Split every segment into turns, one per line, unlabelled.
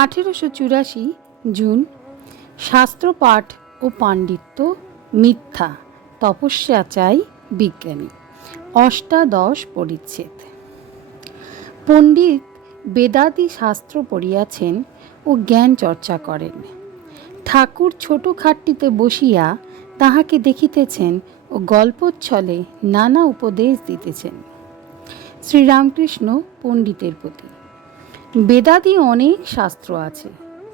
আঠেরোশো চুরাশি জুন শাস্ত্রপাঠ ও পাণ্ডিত্য মিথ্যা, তপস্যা চাই বিজ্ঞানী। অষ্টাদশ পরিচ্ছেদ। পণ্ডিত বেদাদি শাস্ত্র পড়িয়াছেন ও জ্ঞান চর্চা করেন। ঠাকুর ছোট খাটটিতে বসিয়া তাহাকে দেখিতেছেন ও গল্পচ্ছলে নানা উপদেশ দিতেছেন। শ্রীরামকৃষ্ণ পণ্ডিতের প্রতি। বেদাদি অনেক শাস্ত্র আছে,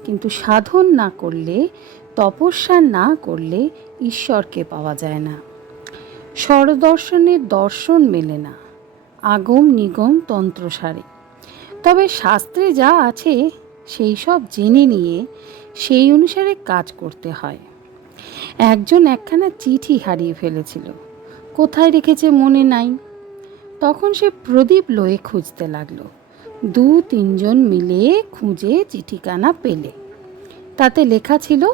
কিন্তু সাধন না করলে, তপস্যা না করলে ঈশ্বরকে পাওয়া যায় না। স্বরদর্শনের দর্শন মেলে না, আগম নিগম তন্ত্রসারে তবে শাস্ত্রে যা আছে, সেই সব জেনে নিয়ে সেই অনুসারে কাজ করতে হয়। একজন একখানা চিঠি হারিয়ে ফেলেছিল, কোথায় রেখেছে মনে নাই। তখন সে প্রদীপ লয়ে খুঁজতে লাগল। দু তিনজন মিলে খুঁজে চিঠিখানা পেলে। তাতে লেখা ছিল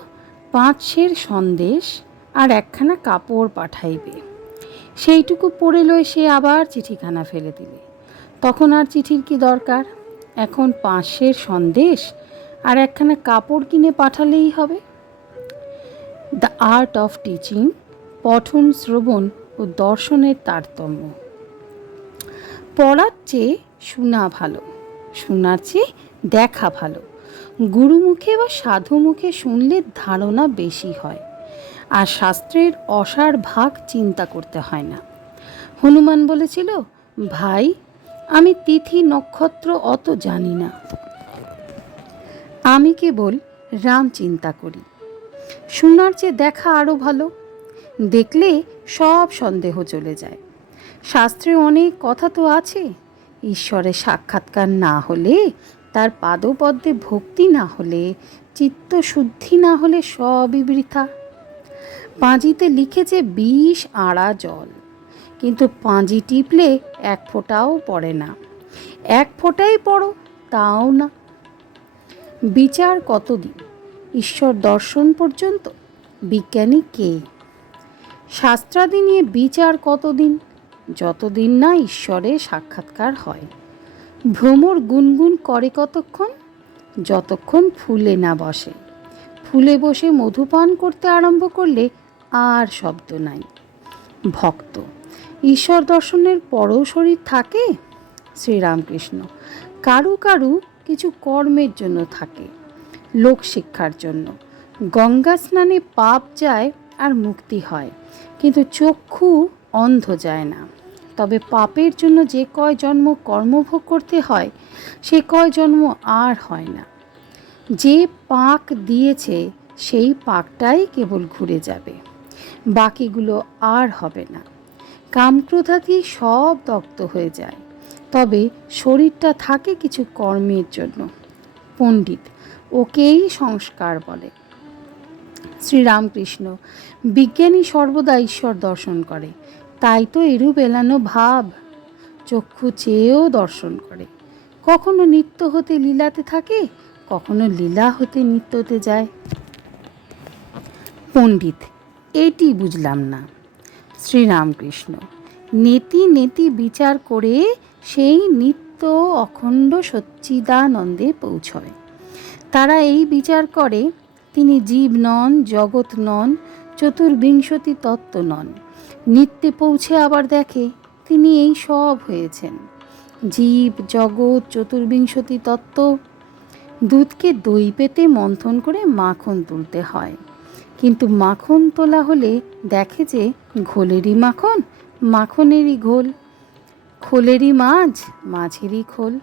পাঁচ সের সন্দেশ আর একখানা কাপড় পাঠাইবে। সেইটুকু পড়ে লয়ে সে আবার চিঠিখানা ফেলে দিলে। তখন আর চিঠির কি দরকার? এখন পাঁচশের সন্দেশ আর একখানা কাপড় কিনে পাঠালেই হবে। দ্য আর্ট অফ টিচিং, পঠন শ্রবণ ও দর্শনের তারতম্য। পড়ার চেয়ে শোনা ভালো। শোনার চেয়ে দেখা ভালো। গুরুমুখে বা সাধু মুখে শুনলে ধারণা বেশি হয়। আর শাস্ত্রের অসার ভাগ চিন্তা করতে হয় না। হনুমান বলেছিল, ভাই, আমি তিথি নক্ষত্র অত জানি না। আমি কেবল রাম চিন্তা করি। শোনার চেয়ে দেখা আরও ভালো। দেখলে সব সন্দেহ চলে যায়। শাস্ত্রে অনেক কথা তো আছে। ঈশ্বরের সাক্ষাৎকার না হলে, তার পাদপদ্মে ভক্তি না হলে চিত্ত শুদ্ধি না হলে সবই বৃথা। পাঁজিতে লিখেছে বিষ আড়া জল, কিন্তু পাঁজি টিপলে এক ফোঁটাও পড়ে না। এক ফোঁটাই পড়ো, তাও না। বিচার কতদিন? ঈশ্বর দর্শন পর্যন্ত? বিজ্ঞানী কে? শাস্ত্রাদি নিয়ে বিচার কতদিন? যতদিন না ঈশ্বরে সাক্ষাৎকার হয়। ভ্রমর গুনগুন করে কতক্ষণ? যতক্ষণ ফুলে না বসে। ফুলে বসে মধুপান করতে আরম্ভ করলে আর শব্দ নাই। ভক্ত, ঈশ্বর দর্শনের পরও শরীর থাকে? শ্রীরামকৃষ্ণ, কারু কারু কিছু কর্মের জন্য থাকে, লোক শিক্ষার জন্য। গঙ্গা স্নানে পাপ যায় আর মুক্তি হয়, কিন্তু চক্ষু অন্ধ যায় না। তবে পাপের জন্য যে কয় জন্ম কর্মভোগ করতে হয়, সে কয় জন্ম আর হয় না। যে পাক দিয়েছে, সেই পাকটাই কেবল ঘুরে যাবে। বাকিগুলো আর হবে না। কামক্রোধাতি সব দগ্ধ হয়ে যায়। তবে শরীরটা থাকে কিছু কর্মের জন্য। পণ্ডিত ওকেই সংস্কার বলে। শ্রীরামকৃষ্ণ বিজ্ঞানী সর্বদা ঈশ্বর দর্শন করে। তাই তো এরূপ এলানো ভাব। চক্ষু চেয়েও দর্শন করে। কখনো নিত্য হতে লীলাতে থাকে, কখনো লীলা হতে নিত্যতে যায়। পণ্ডিত, এটি বুঝলাম না। শ্রীরামকৃষ্ণ, নেতি নেতি বিচার করে সেই নিত্য অখণ্ড সচ্চিদানন্দে পৌঁছয়। তারা এই বিচার করে, তিনি জীব নন, জগৎ নন, চতুর্বিংশতি তত্ত্ব নন। নিত্যে পৌঁছে আবার দেখে তিনি এই সব হয়েছেন। জীব, জগৎ, চতুর্বিংশতি তত্ত্ব। দুধকে দই পেতে মন্থন করে মাখন তুলতে হয়। কিন্তু মাখন তোলা হলে দেখে যে ঘোলেরই মাখন, মাখনেরই ঘোল। খোলেরই মাছ, মাছেরই খোল।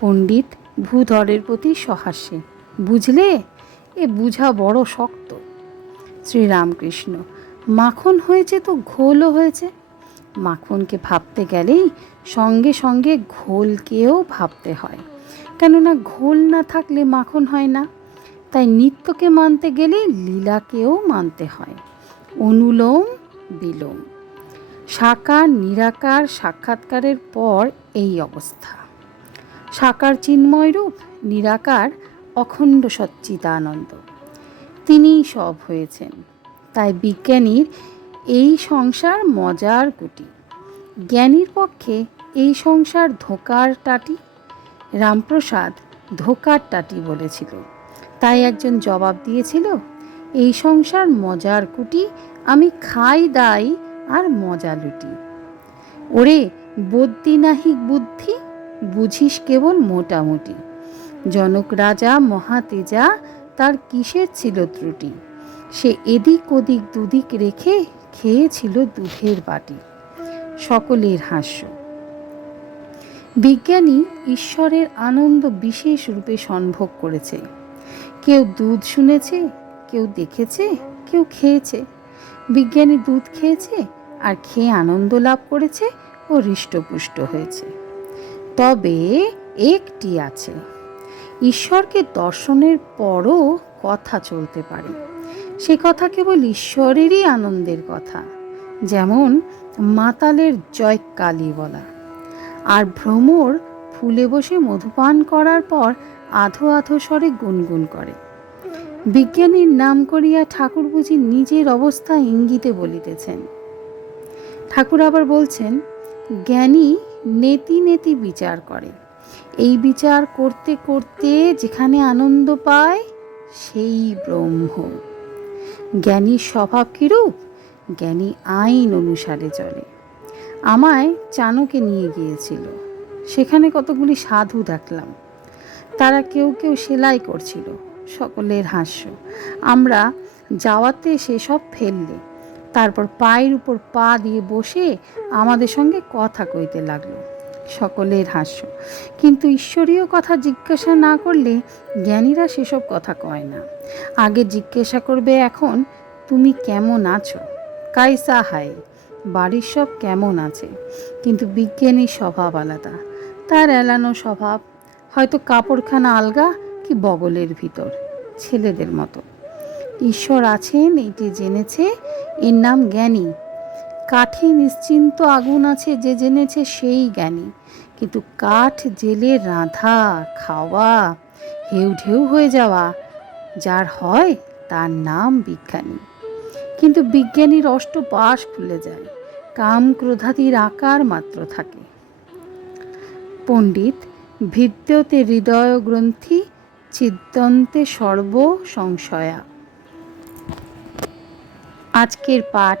পণ্ডিত ভূধরের প্রতি সহাস্যে, বুঝলে? এ বুঝা বড় শক্ত। শ্রীরামকৃষ্ণ মাখন হয়েছে তো ঘোলও হয়েছে। মাখনকে ভাবতে গেলেই সঙ্গে সঙ্গে ঘোলকেও ভাবতে হয়। কেননা ঘোল না থাকলে মাখন হয় না। তাই নিত্যকে মানতে গেলে লীলাকেও মানতে হয়। অনুলোম বিলোম। সাকার, নিরাকার, সাক্ষাৎকারের পর এই অবস্থা। সাকার চিন্ময় রূপ, নিরাকার অখণ্ড সচ্চিদানন্দ। তিনিই সব হয়েছেন। তাই বিজ্ঞানীর এই সংসার মজার কুটি। জ্ঞানীর পক্ষে এই সংসার ধোকার টাটি, রামপ্রসাদ ধোকার টাটি বলেছিল। তাই একজন জবাব দিয়েছিল, এই সংসার মজার কুটি, আমি খাই দাই আর মজা লুটি। ওরে, বদ্যি নাহিক বুদ্ধি, বুঝিস কেবল মোটামুটি। জনক রাজা মহাতেজা, তার কিসের ছিল ত্রুটি? সে এদিক ওদিক দুদিক রেখে খেয়েছিল দুধের বাটি। সকলের হাস্য। বিজ্ঞানী ঈশ্বরের আনন্দ বিশেষ রূপে সম্ভোগ করেছে। কেউ দুধ শুনেছে, কেউ দেখেছে, কেউ খেয়েছে। বিজ্ঞানী দুধ খেয়েছে আর খেয়ে আনন্দ লাভ করেছে ও হৃষ্টপুষ্ট হয়েছে। তবে একটি আছে। ঈশ্বরকে দর্শনের পরও কথা চলতে পারে। সে কথা কেবল ঈশ্বরেরই আনন্দের কথা, যেমন মাতালের জয় কালী বলা। আর ভ্রমর ফুলে বসে মধুপান করার পর আধো আধো স্বরে গুনগুন করে। বিজ্ঞানীর নাম করিয়া ঠাকুর বুঝি নিজের অবস্থা ইঙ্গিতে বলিতেছেন। ঠাকুর আবার বলছেন, জ্ঞানী নেতি নেতি বিচার করে। এই বিচার করতে করতে যেখানে আনন্দ পায়, সেই ব্রহ্ম। জ্ঞানীর স্বভাব কিরূপ? জ্ঞানী আইন অনুসারে চলে। আমায় চানকে নিয়ে গিয়েছিল। সেখানে কতগুলি সাধু দেখলাম। তারা কেউ কেউ সেলাই করছিল, সকলের হাস্য। আমরা যাওয়াতে সেসব ফেললে, তারপর পায়ের উপর পা দিয়ে বসে আমাদের সঙ্গে কথা কইতে লাগল। সকলের হাস্য। কিন্তু ঈশ্বরীয় কথা জিজ্ঞাসা না করলে জ্ঞানীরা সেসব কথা কয় না। আগে জিজ্ঞাসা করবে এখন, তুমি কেমন আছো? কাইসা হায়? বাড়ির সব কেমন আছে? কিন্তু বিজ্ঞানীর স্বভাব আলাদা। তার এলানো স্বভাব, হয়তো কাপড়খানা আলগা কি বগলের ভিতর, ছেলেদের মতো। ঈশ্বর আছেন, এটি জেনেছে, এর নাম জ্ঞানী। কাঠে নিশ্চিন্ত আগুন আছে, যে জেনেছে সেই জ্ঞানী। কিন্তু কাঠ, জেলে রাঁধা, খাওয়া, হেউ ঢেউ হয়ে যাওয়া, যার হয় তার নাম বিজ্ঞানী। কিন্তু বিজ্ঞানীর অষ্টপাশ খুলে যায়, কাম ক্রোধাদির আকার মাত্র থাকে। পণ্ডিত, ভিদ্যতে হৃদয় গ্রন্থি চিদ্যন্তে সর্ব সংশয়া। আজকের পাঠ